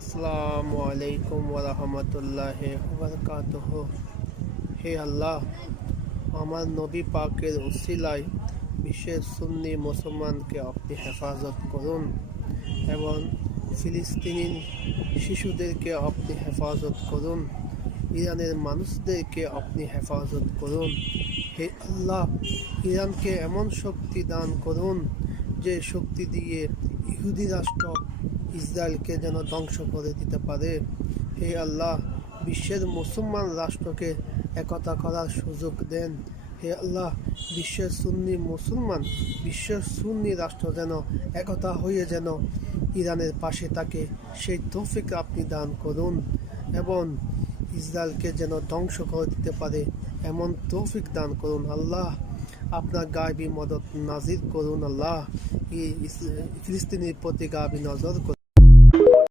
আসসালামু আলাইকুম ওয়া রাহমাতুল্লাহি ওয়া বারাকাতুহু। হে আল্লাহ, আমার নবী পাকের উসিলায় বিশ্বের সুন্নি মুসলমানকে আপনি হেফাজত করুন এবং ফিলিস্তিনি শিশুদেরকে আপনি হেফাজত করুন, ইরানের মানুষদেরকে আপনি হেফাজত করুন। হে আল্লাহ, ইরানকে এমন শক্তি দান করুন যে শক্তি দিয়ে ইহুদি রাষ্ট্র ইসরায়েলকে যেন ধ্বংস করে দিতে পারে। হে আল্লাহ, বিশ্বের মুসলমান রাষ্ট্রকে একতা করার সুযোগ দেন। হে আল্লাহ, বিশ্বের সুন্নি রাষ্ট্র যেন একতা হয়ে যেন ইরানের পাশে থাকে, সেই তৌফিক আপনি দান করুন এবং ইসরায়েলকে যেন ধ্বংস করে দিতে পারে এমন তৌফিক দান করুন। আল্লাহ, আপনার গায়বী মদত নাজির করুন। আল্লাহ, ফিলিস্তিনের প্রতি গায়বী নজর করুন।